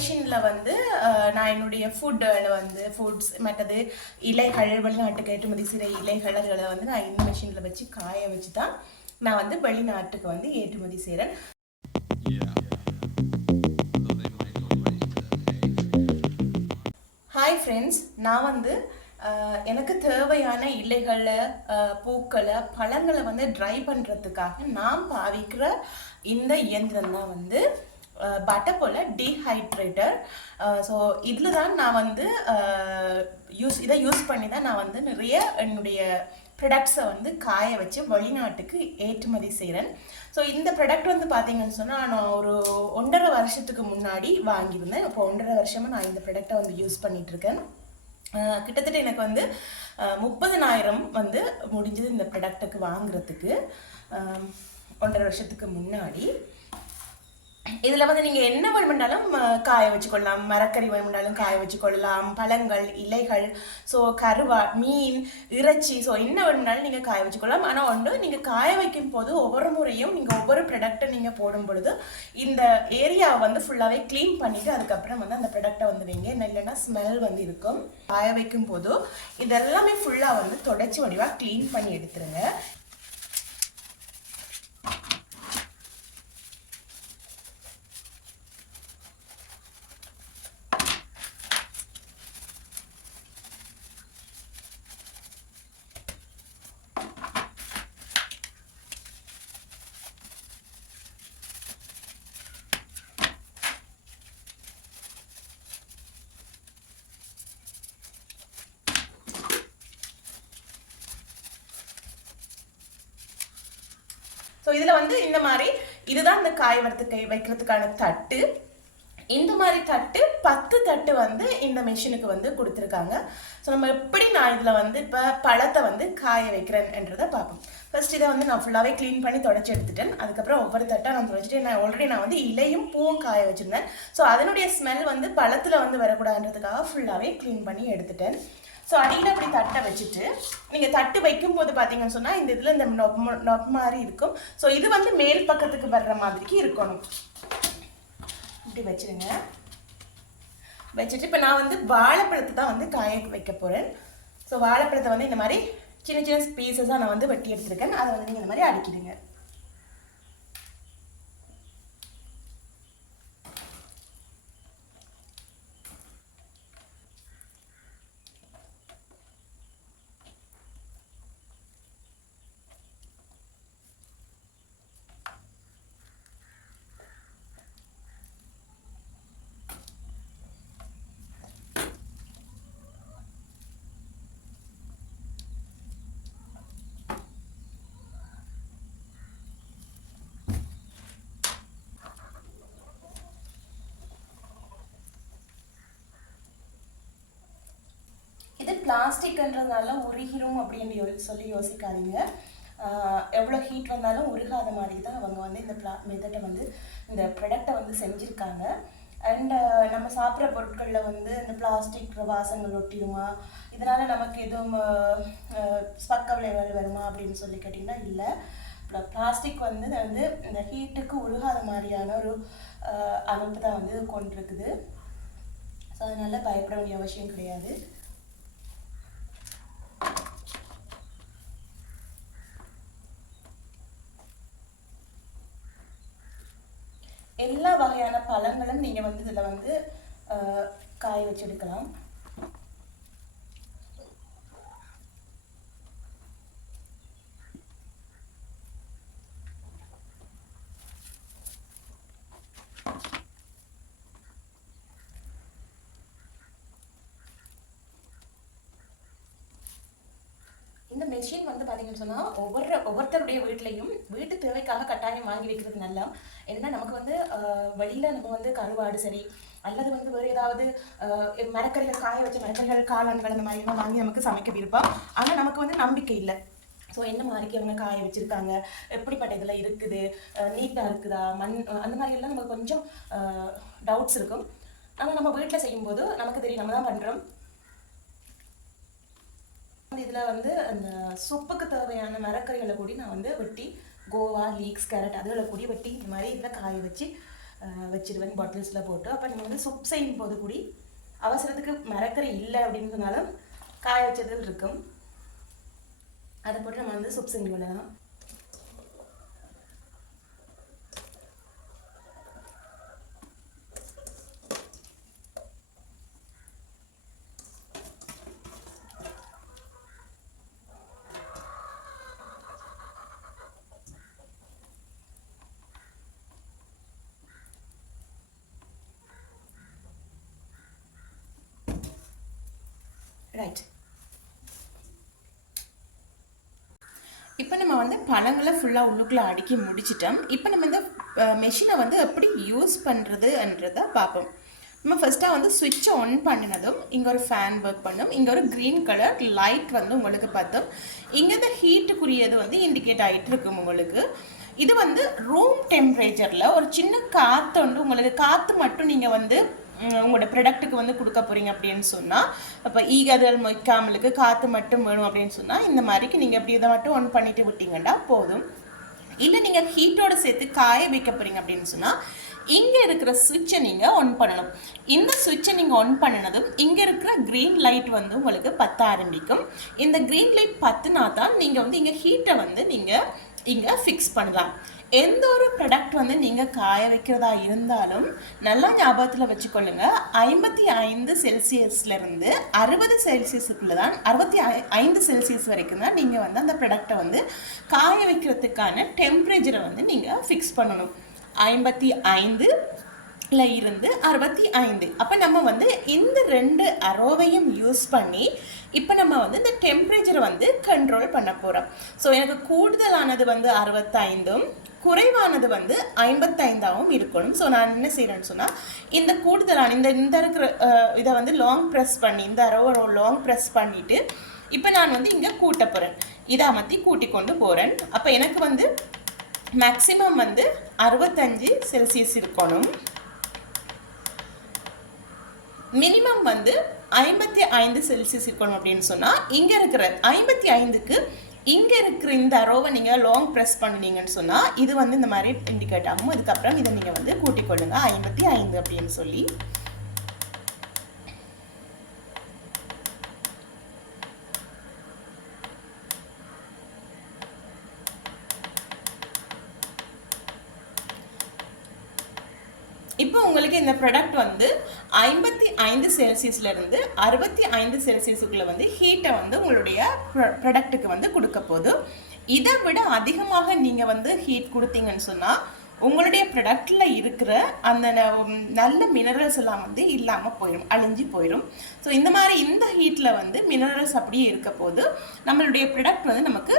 மெஷினில் வந்து நான் என்னுடைய ஃபுட்டில் வந்து ஃபுட்ஸ் மற்றது இலைகள் வெளிநாட்டுக்கு ஏற்றுமதி செய்கிற இலைகளர்களை வந்து நான் இந்த மெஷினில் வச்சு காய வச்சு தான் நான் வந்து வெளிநாட்டுக்கு வந்து ஏற்றுமதி செய்கிறேன் ஹாய் ஃப்ரெண்ட்ஸ் நான் வந்து எனக்கு தேவையான இலைகளை பூக்களை பழங்களை வந்து ட்ரை பண்ணுறதுக்காக நான் பாவிக்கிற இந்த இயந்திரம் தான் வந்து பட்டப்போல டீஹைட்ரேட்டர் ஸோ இதில் தான் நான் வந்து யூஸ் இதை யூஸ் பண்ணி தான் நான் வந்து நிறைய என்னுடைய ப்ரொடக்ட்ஸை வந்து காய வச்சு வெளிநாட்டுக்கு ஏற்றுமதி செய்கிறேன் ஸோ இந்த ப்ரொடக்ட் வந்து பார்த்தீங்கன்னு சொன்னால் நான் ஒரு ஒன்றரை வருஷத்துக்கு முன்னாடி வாங்கியிருந்தேன். இப்போ ஒன்றரை வருஷமாக நான் இந்த ப்ரொடக்டை வந்து யூஸ் பண்ணிகிட்ருக்கேன் கிட்டத்தட்ட எனக்கு வந்து முப்பதனாயிரம் வந்து முடிஞ்சது இந்த ப்ரொடக்ட்டுக்கு வாங்குறதுக்கு. ஒன்றரை வருஷத்துக்கு முன்னாடி. இதில் வந்து நீங்கள் என்ன வேணுமென்றாலும் காய வச்சுக்கொள்ளலாம். மரக்கறி வேணுமென்றாலும் காய வச்சுக்கொள்ளலாம். பழங்கள் இலைகள் ஸோ கருவா மீன் இறைச்சி ஸோ என்ன வேணுமென்றாலும் நீங்கள் காய வச்சுக்கொள்ளலாம். ஆனால் ஒன்று நீங்கள் காய வைக்கும் போது ஒவ்வொரு முறையும் நீங்கள் ஒவ்வொரு ப்ராடக்ட்டை நீங்கள் போடும் பொழுது இந்த ஏரியாவை வந்து ஃபுல்லாகவே க்ளீன் பண்ணிவிட்டு அதுக்கப்புறம் வந்து அந்த ப்ராடக்ட்டை வந்து வைங்க. இல்லைன்னா ஸ்மெல் வந்து இருக்கும். காய வைக்கும் போது இதெல்லாமே ஃபுல்லாக வந்து தொடச்சி வடிவாக க்ளீன் பண்ணி எடுத்துருங்க. ஸோ இதில் வந்து இந்த மாதிரி இதுதான் இந்த காய வரத்துக்கு வைக்கிறதுக்கான தட்டு. இந்த மாதிரி தட்டு பத்து தட்டு வந்து இந்த மிஷினுக்கு வந்து கொடுத்துருக்காங்க. ஸோ நம்ம எப்படி நான் இதில் வந்து இப்போ பழத்தை வந்து காய வைக்கிறேன்ன்றதை பார்ப்போம். ஃபர்ஸ்ட் இதை வந்து நான் ஃபுல்லாகவே க்ளீன் பண்ணி தொடச்சி எடுத்துட்டேன். அதுக்கப்புறம் ஒவ்வொரு தட்டாக நான் தொடச்சிட்டு நான் ஆல்ரெடி நான் வந்து இலையும் பூவும் காய வச்சுருந்தேன். ஸோ அதனுடைய ஸ்மெல் வந்து பழத்தில் வந்து வரக்கூடாதுன்றதுக்காக ஃபுல்லாகவே க்ளீன் பண்ணி எடுத்துட்டேன். ஸோ அடியில் அப்படி தட்டை வச்சுட்டு நீங்கள் தட்டு வைக்கும்போது பார்த்தீங்கன்னு சொன்னால் இந்த இதில் இந்த நொப் நொப் மாதிரி இருக்கும். ஸோ இது வந்து மேல் பக்கத்துக்கு வர்ற மாதிரிக்கு இருக்கணும். இப்படி வச்சிருங்க. வச்சுட்டு இப்போ நான் வந்து வாழைப்பழத்தை தான் வந்து காய வைக்க போகிறேன் ஸோ வாழைப்பழத்தை வந்து இந்த மாதிரி சின்ன சின்ன பீசஸாக நான் வந்து வெட்டி எடுத்திருக்கேன். அதை வந்து நீங்கள் இந்த மாதிரி அடிக்கிடுங்க இது பிளாஸ்டிக்ன்றதுனால உருகிரும் அப்படின்னு யோ- சொல்லி யோசிக்காதீங்க. எவ்வளோ ஹீட் வந்தாலும் உருகாத மாதிரி தான் அவங்க வந்து இந்த ப்ளா மெத்தடை வந்து இந்த ப்ராடக்டை வந்து செஞ்சுருக்காங்க. அண்ட் நம்ம சாப்பிட்ற பொருட்களில் வந்து இந்த பிளாஸ்டிக் வாசங்கள் ஒட்டிடுமா? இதனால் நமக்கு எதுவும் பக்க விளைவுகள் வருமா அப்படின்னு சொல்லி கேட்டிங்கன்னா இல்லை. பிளாஸ்டிக் வந்து வந்து இந்த ஹீட்டுக்கு உருகாத மாதிரியான ஒரு அமைப்பு தான் வந்து கொண்டிருக்குது. ஸோ அதனால் பயப்பட வேண்டிய அவசியம் கிடையாது. வகையான நீங்கள் வந்து இதில் வந்து காய வச்சு எடுக்கலாம் மெஷின் வந்து பார்த்தீங்கன்னு சொன்னால் ஒவ்வொரு ஒவ்வொருத்தருடைய வீட்லேயும் வீட்டு தேவைக்காக கட்டாயம் வாங்கி வைக்கிறது நல்லா. ஏன்னா நமக்கு வந்து வெளியில் நம்ம வந்து கருவாடு சரி அல்லது வந்து வேறு ஏதாவது ஆஹ் மரக்கறிகள் காய வச்ச மரக்கறிகள் காளான்கள் அந்த மாதிரி எல்லாம் வாங்கி நமக்கு சமைக்க விருப்பம். ஆனால் நமக்கு வந்து நம்பிக்கை இல்லை. ஸோ என்ன மாதிரிக்கு அவங்க காய வச்சுருக்காங்க? எப்படிப்பட்ட இதில் இருக்குது? நீட்டாக இருக்குதா? மண் அந்த மாதிரி எல்லாம் நமக்கு கொஞ்சம் டவுட்ஸ் இருக்கும். ஆனால் நம்ம வீட்டில் செய்யும்போது நமக்கு தெரியும் நம்ம தான் பண்ணுறோம் இதில் வந்து அந்த சூப்புக்கு தேவையான மரக்கறிகளை கூடி நான் வந்து வெட்டி கோவா லீக்ஸ் கேரட் அதுகளை கூடி வெட்டி இந்த மாதிரி இதில் காய வச்சு வச்சுருவேன் வச்சிருவேன் பாட்டில்ஸில் போட்டு. அப்போ நீங்கள் வந்து சுப் செய்யும் போது கூடி அவசரத்துக்கு மரக்கறி இல்லை அப்படின்னு சொன்னாலும் காய வச்சதில் இருக்கும். அதை போட்டு நம்ம வந்து சுப் செஞ்சு கொள்ளலாம் ரைட் இப்போ நம்ம வந்து பழங்களை ஃபுல்லாக உள்ளுக்குள்ளே அடுக்கி முடிச்சிட்டோம். இப்போ நம்ம இந்த மெஷினை வந்து எப்படி யூஸ் பண்ணுறதுன்றதை பார்ப்போம். நம்ம ஃபஸ்ட்டாக வந்து சுவிட்சை ஆன் பண்ணினதும் இங்கே ஒரு ஃபேன் ஒர்க் பண்ணும். இங்கே ஒரு க்ரீன் கலர் லைட் வந்து உங்களுக்கு பார்த்தோம். இங்கே இந்த ஹீட்டுக்குரியது வந்து இண்டிகேட் ஆகிட்டு இருக்கும் உங்களுக்கு. இது வந்து ரூம் டெம்பரேச்சரில் ஒரு சின்ன காற்று வந்து உங்களுக்கு காற்று மட்டும் நீங்கள் வந்து உங்களோட ப்ராடக்ட்டுக்கு வந்து கொடுக்க போகிறீங்க அப்படின்னு சொன்னால் இப்போ ஈகதல் மொய்க்காமலுக்கு காற்று மட்டும் வேணும் அப்படின்னு சொன்னால் இந்த மாதிரிக்கு நீங்கள் அப்படி இதை மட்டும் ஒன் பண்ணிட்டு விட்டீங்கன்னா போதும். இல்லை நீங்கள் ஹீட்டோட சேர்த்து காய வைக்க போகிறீங்க அப்படின்னு சொன்னால் இங்கே இருக்கிற சுவிட்சை நீங்கள் ஆன் பண்ணணும். இந்த சுவிட்சை நீங்கள் ஆன் பண்ணினதும் இங்கே இருக்கிற க்ரீன் லைட் வந்து உங்களுக்கு பற்ற ஆரம்பிக்கும். இந்த க்ரீன் லைட் பத்துனா தான் நீங்கள் வந்து இங்கே ஹீட்டை வந்து நீங்கள் இங்கே ஃபிக்ஸ் பண்ணலாம். எந்த ஒரு ப்ராடக்ட் வந்து நீங்கள் காய வைக்கிறதா இருந்தாலும் நல்லா ஞாபகத்தில் வச்சுக்கொள்ளுங்க. ஐம்பத்தி ஐந்து செல்சியஸ்லேருந்து அறுபது செல்சியஸுக்குள்ள தான் அறுபத்தி ஐ ஐந்து செல்சியஸ் வரைக்கும் தான் நீங்கள் வந்து அந்த ப்ராடக்டை வந்து காய வைக்கிறதுக்கான டெம்பரேச்சரை வந்து நீங்கள் ஃபிக்ஸ் பண்ணணும். ஐம்பத்தி ஐந்து இருந்து அறுபத்தி ஐந்து. அப்போ நம்ம வந்து இந்த ரெண்டு அரோவையும் யூஸ் பண்ணி இப்போ நம்ம வந்து இந்த டெம்பரேச்சர் வந்து கண்ட்ரோல் பண்ண போகிறோம் ஸோ எனக்கு கூடுதலானது வந்து அறுபத்தைந்தும் குறைவானது வந்து ஐம்பத்தைந்தாகவும் இருக்கணும். ஸோ நான் என்ன செய்கிறேன்னு சொன்னால் இந்த கூடுதலான இந்த இந்த இருக்கிற இதை வந்து லாங் ப்ரெஸ் பண்ணி இந்த அரவரோ லாங் ப்ரெஸ் பண்ணிவிட்டு இப்போ நான் வந்து இங்கே கூட்ட போகிறேன் இதை அமர்த்தி கூட்டி கொண்டு போகிறேன் அப்போ எனக்கு வந்து மேக்ஸிமம் வந்து அறுபத்தஞ்சு செல்சியஸ் இருக்கணும். மினிமம் வந்து ஐம்பத்தி ஐந்து செல்சியஸ் இருக்கணும் அப்படின்னு சொன்னால் இங்கே இருக்கிற ஐம்பத்தி ஐந்துக்கு இங்கே இருக்கிற இந்த அரோவை நீங்கள் லாங் ப்ரெஸ் பண்ணினீங்கன்னு சொன்னால் இது வந்து இந்த மாதிரி இண்டிகேட் ஆகும். அதுக்கப்புறம் இதை நீங்கள் வந்து கூட்டிக் கொள்ளுங்க. ஐம்பத்தி ஐந்து அப்படின்னு சொல்லி. இப்போ உங்களுக்கு இந்த ப்ராடக்ட் வந்து ஐம்பத்தி ஐந்து செல்சியஸ்ல இருந்து அறுபத்தி ஐந்து செல்சியஸுக்குள்ள வந்து ஹீட்டை வந்து உங்களுடைய ப்ராடக்ட்டுக்கு வந்து கொடுக்க போது இதை விட அதிகமாக நீங்கள் வந்து ஹீட் கொடுத்தீங்கன்னு சொன்னால் உங்களுடைய ப்ராடக்டில் இருக்கிற அந்த ந- நல்ல மினரல்ஸ் எல்லாம் வந்து இல்லாமல் போயிடும் அழிஞ்சு போயிடும் ஸோ இந்த மாதிரி இந்த ஹீட்டில் வந்து மினரல்ஸ் அப்படியே இருக்க போது நம்மளுடைய ப்ராடக்ட் வந்து நமக்கு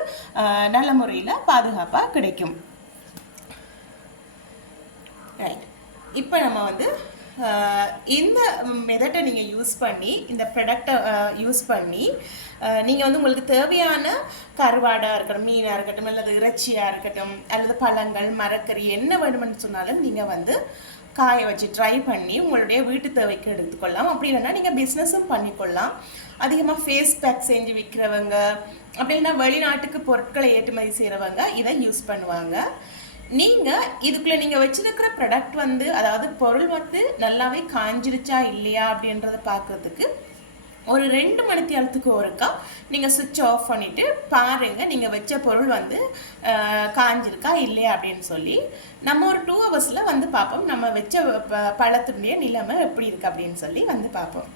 நல்ல முறையில் பாதுகாப்பாக கிடைக்கும். ரைட் இப்போ நம்ம வந்து இந்த மெதட்டை நீங்கள் யூஸ் பண்ணி இந்த ப்ராடக்டை யூஸ் பண்ணி நீங்கள் வந்து உங்களுக்கு தேவையான கருவாடாக இருக்கட்டும் மீனாக இருக்கட்டும் அல்லது இறைச்சியாக இருக்கட்டும் அல்லது பழங்கள் மரக்கறி என்ன வேணும்னு சொன்னாலும் நீங்கள் வந்து காய வச்சு ட்ரை பண்ணி உங்களுடைய வீட்டு தேவைக்கு எடுத்துக்கொள்ளலாம். அப்படி இல்லைன்னா நீங்கள் பிஸ்னஸும் பண்ணிக்கொள்ளலாம். அதிகமாக ஃபேஸ் பேக் செஞ்சு விற்கிறவங்க அப்படி இல்லைன்னா வெளிநாட்டுக்கு பொருட்களை ஏற்றுமதி செய்கிறவங்க இதை யூஸ் பண்ணுவாங்க. நீங்கள் இதுக்குள்ளே நீங்கள் வச்சிருக்கிற ப்ராடக்ட் வந்து அதாவது பொருள் வந்து நல்லாவே காஞ்சிருச்சா இல்லையா அப்படின்றத பார்க்குறதுக்கு ஒரு ரெண்டு மணி நேரத்துக்கு ஒருக்கா நீங்கள் சுவிட்ச் ஆஃப் பண்ணிவிட்டு பாருங்கள் நீங்கள் வச்ச பொருள் வந்து காஞ்சிருக்கா இல்லையா அப்படின்னு சொல்லி நம்ம ஒரு டூ ஹவர்ஸில் வந்து பார்ப்போம். நம்ம வச்ச ப- பழத்தினுடைய நிலைமை எப்படி இருக்குது அப்படின்னு சொல்லி வந்து பார்ப்போம்.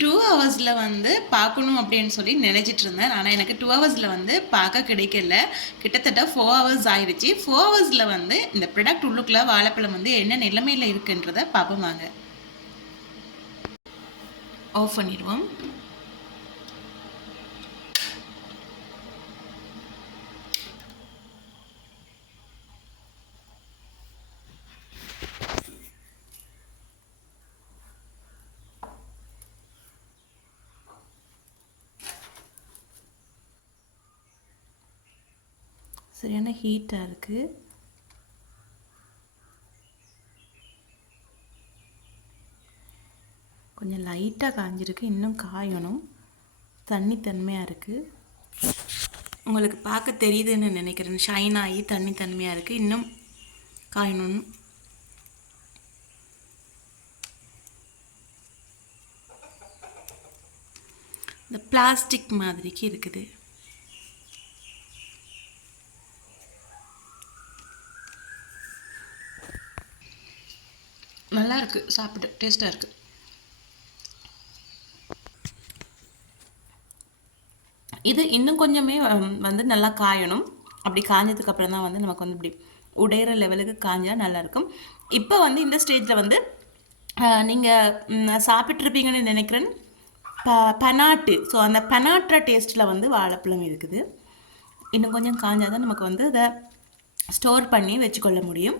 டூ ஹவர்ஸில் வந்து பார்க்கணும் அப்படின்னு சொல்லி நினச்சிட்டு இருந்தேன். ஆனால் எனக்கு டூ ஹவர்ஸில் வந்து பார்க்க கிடைக்கல. கிட்டத்தட்ட ஃபோர் ஹவர்ஸ் ஆயிடுச்சு. ஃபோர் ஹவர்ஸில் வந்து இந்த ப்ராடக்ட் உள்ளுக்குள்ள வாழைப்பழம் வந்து என்ன நிலைமையில் இருக்குன்றத பார்ப்போம் வாங்க. ஆஃப் பண்ணிடுவோம். சரியான ஹீட்டாக இருக்குது கொஞ்சம் லைட்டாக காஞ்சிருக்கு இன்னும் காயணும். தண்ணி தன்மையாக இருக்குது உங்களுக்கு பார்க்க தெரியுதுன்னு நினைக்கிறேன். ஷைன் ஆகி தண்ணி தன்மையாக இருக்குது இன்னும் காயணும். இந்த பிளாஸ்டிக் மாதிரிக்கு இருக்குது. நல்லா இருக்குது சாப்பிட்டு டேஸ்ட்டாக இருக்குது இது இன்னும் கொஞ்சமே வந்து நல்லா காயணும். அப்படி காஞ்சதுக்கு அப்புறம் தான் வந்து நமக்கு வந்து இப்படி உடையிற லெவலுக்கு காஞ்சால் நல்லாயிருக்கும் இப்போ வந்து இந்த ஸ்டேஜில் வந்து நீங்கள் சாப்பிட்ருப்பீங்கன்னு நினைக்கிறேன். ப பனாட்டு. ஸோ அந்த பனாட்டுற டேஸ்ட்டில் வந்து வாழைப்பழம் இருக்குது. இன்னும் கொஞ்சம் காஞ்சாதான் நமக்கு வந்து அதை ஸ்டோர் பண்ணி வச்சுக்கொள்ள முடியும்.